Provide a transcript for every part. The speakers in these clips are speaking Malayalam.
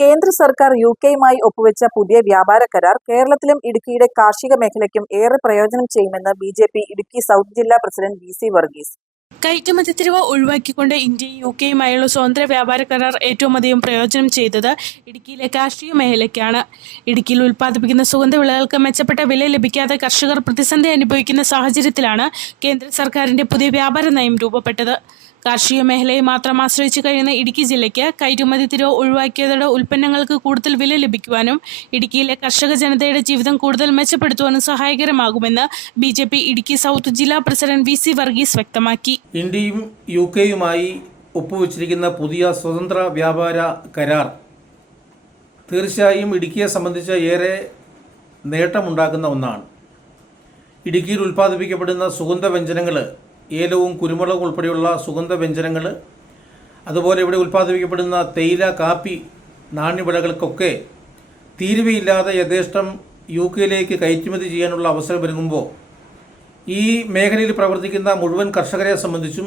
കേന്ദ്ര സർക്കാർ യു കെയുമായി ഒപ്പുവെച്ച പുതിയ വ്യാപാര കരാർ കേരളത്തിലും ഇടുക്കിയുടെ കാർഷിക മേഖലയ്ക്കും ഏറെ പ്രയോജനം ചെയ്യുമെന്ന് B J P Idukki south ജില്ലാ പ്രസിഡന്റ് വി സി വർഗീസ്. കയറ്റുമതി തിരിവ് ഒഴിവാക്കിക്കൊണ്ട് ഇന്ത്യയും യു കെയുമായുള്ള സ്വതന്ത്ര വ്യാപാര കരാർ ഏറ്റവും അധികം പ്രയോജനം ചെയ്തത് ഇടുക്കിയിലെ കാർഷിക മേഖലയ്ക്കാണ്. ഇടുക്കിയിൽ ഉൽപ്പാദിപ്പിക്കുന്ന സുഗന്ധവിളകൾക്ക് മെച്ചപ്പെട്ട വില ലഭിക്കാതെ കർഷകർ പ്രതിസന്ധി അനുഭവിക്കുന്ന സാഹചര്യത്തിലാണ് കേന്ദ്ര സർക്കാരിന്റെ പുതിയ വ്യാപാര നയം രൂപപ്പെട്ടത്. കാർഷിക മേഖലയെ മാത്രം ആശ്രയിച്ചു കഴിയുന്ന ഇടുക്കി ജില്ലയ്ക്ക് കയറ്റുമതി തിരിവ് ഒഴിവാക്കിയതോടെ ഉൽപ്പന്നങ്ങൾക്ക് കൂടുതൽ വില ലഭിക്കുവാനും ഇടുക്കിയിലെ കർഷക ജനതയുടെ ജീവിതം കൂടുതൽ മെച്ചപ്പെടുത്തുവാനും സഹായകരമാകുമെന്ന് B J P Idukki south ജില്ലാ പ്രസിഡന്റ് വി സി വർഗീസ് വ്യക്തമാക്കി. ഇന്ത്യയും യു കെയുമായി ഒപ്പുവച്ചിരിക്കുന്ന പുതിയ സ്വതന്ത്ര വ്യാപാര കരാർ തീർച്ചയായും ഇടുക്കിയെ സംബന്ധിച്ച് ഏറെ നേട്ടമുണ്ടാക്കുന്ന ഒന്നാണ്. ഇടുക്കിയിൽ ഉൽപ്പാദിപ്പിക്കപ്പെടുന്ന സുഗന്ധവ്യഞ്ജനങ്ങൾ ഏലവും കുരുമുളകും ഉൾപ്പെടെയുള്ള സുഗന്ധ വ്യഞ്ജനങ്ങൾ അതുപോലെ ഇവിടെ ഉൽപ്പാദിപ്പിക്കപ്പെടുന്ന തേയില കാപ്പി നാണ്യവിളകൾക്കൊക്കെ തീരുവയില്ലാതെ യഥേഷ്ടം യു കെയിലേക്ക് കയറ്റുമതി ചെയ്യാനുള്ള അവസരം ഒരുങ്ങുമ്പോൾ ഈ മേഖലയിൽ പ്രവർത്തിക്കുന്ന മുഴുവൻ കർഷകരെ സംബന്ധിച്ചും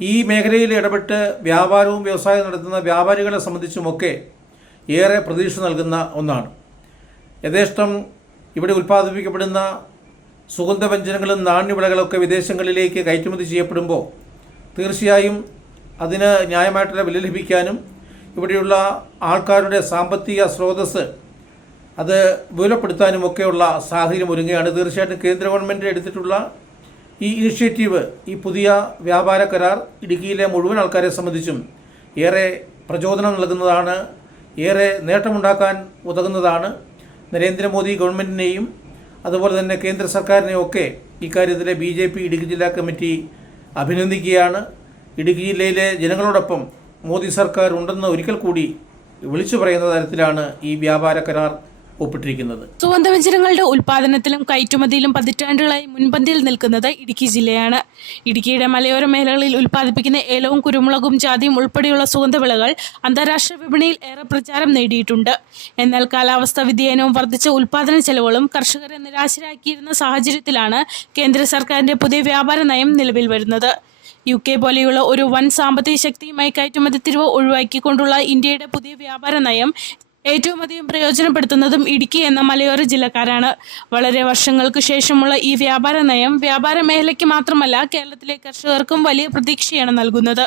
ഈ മേഖലയിൽ ഇടപെട്ട് വ്യാപാരവും വ്യവസായവും നടത്തുന്ന വ്യാപാരികളെ സംബന്ധിച്ചുമൊക്കെ ഏറെ പ്രതീക്ഷ നൽകുന്ന ഒന്നാണ്. യഥേഷ്ടം ഇവിടെ ഉൽപ്പാദിപ്പിക്കപ്പെടുന്ന സുഗന്ധവ്യഞ്ജനങ്ങളും നാണ്യവിളകളൊക്കെ വിദേശങ്ങളിലേക്ക് കയറ്റുമതി ചെയ്യപ്പെടുമ്പോൾ തീർച്ചയായും അതിന് ന്യായമായിട്ടുള്ള വില ലഭിക്കാനും ഇവിടെയുള്ള ആൾക്കാരുടെ സാമ്പത്തിക സ്രോതസ്സ് അത് വിപുലപ്പെടുത്താനുമൊക്കെയുള്ള സാഹചര്യം ഒരുങ്ങുകയാണ്. തീർച്ചയായിട്ടും കേന്ദ്ര ഗവൺമെന്റ് എടുത്തിട്ടുള്ള ഈ ഇനിഷ്യേറ്റീവ് ഈ പുതിയ വ്യാപാര കരാർ ഇടുക്കിയിലെ മുഴുവൻ ആൾക്കാരെ സംബന്ധിച്ചും ഏറെ പ്രചോദനം നൽകുന്നതാണ് ഏറെ നേട്ടമുണ്ടാക്കാൻ ഉതകുന്നതാണ്. നരേന്ദ്രമോദി ഗവൺമെന്റിനെയും അതുപോലെ തന്നെ കേന്ദ്ര സർക്കാരിനെയൊക്കെ ഇക്കാര്യത്തിലെ ബി ജെ പി ഇടുക്കി ജില്ലാ കമ്മിറ്റി അഭിനന്ദിക്കുകയാണ്. ഇടുക്കി ജില്ലയിലെ ജനങ്ങളോടൊപ്പം മോദി സർക്കാർ ഉണ്ടെന്ന് ഒരിക്കൽ കൂടി വിളിച്ചു പറയുന്ന തരത്തിലാണ് ഈ വ്യാപാര കരാർ ഒപ്പിട്ടിരിക്കുന്നത്. സുഗന്ധവ്യഞ്ജനങ്ങളുടെ ഉൽപാദനത്തിലും കയറ്റുമതിയിലും പതിറ്റാണ്ടുകളായി മുൻപന്തിയിൽ നിൽക്കുന്നത് ഇടുക്കി ജില്ലയാണ്. ഇടുക്കിയുടെ മലയോര മേഖലകളിൽ ഉൽപ്പാദിപ്പിക്കുന്ന ഏലവും കുരുമുളകും ജാതിയും ഉൾപ്പെടെയുള്ള സുഗന്ധവിളകൾ അന്താരാഷ്ട്ര വിപണിയിൽ ഏറെ പ്രചാരം നേടിയിട്ടുണ്ട്. എന്നാൽ കാലാവസ്ഥാ വ്യതിയാനവും വർദ്ധിച്ച ഉൽപാദന ചെലവുകളും കർഷകരെ നിരാശരാക്കിയിരുന്ന സാഹചര്യത്തിലാണ് കേന്ദ്ര സർക്കാരിന്റെ പുതിയ വ്യാപാര നയം നിലവിൽ വരുന്നത്. യു കെ പോലെയുള്ള ഒരു വൻ സാമ്പത്തിക ശക്തിയുമായി കയറ്റുമതി തിരിവ് ഒഴിവാക്കിക്കൊണ്ടുള്ള ഇന്ത്യയുടെ പുതിയ വ്യാപാര നയം ഏറ്റവും അധികം പ്രയോജനപ്പെടുത്തുന്നതും ഇടുക്കി എന്ന മലയോര ജില്ലക്കാരാണ്. വളരെ വർഷങ്ങൾക്ക് ശേഷമുള്ള ഈ വ്യാപാര നയം വ്യാപാര മേഖലയ്ക്ക് മാത്രമല്ല കേരളത്തിലെ കർഷകർക്കും വലിയ പ്രതീക്ഷയാണ് നൽകുന്നത്.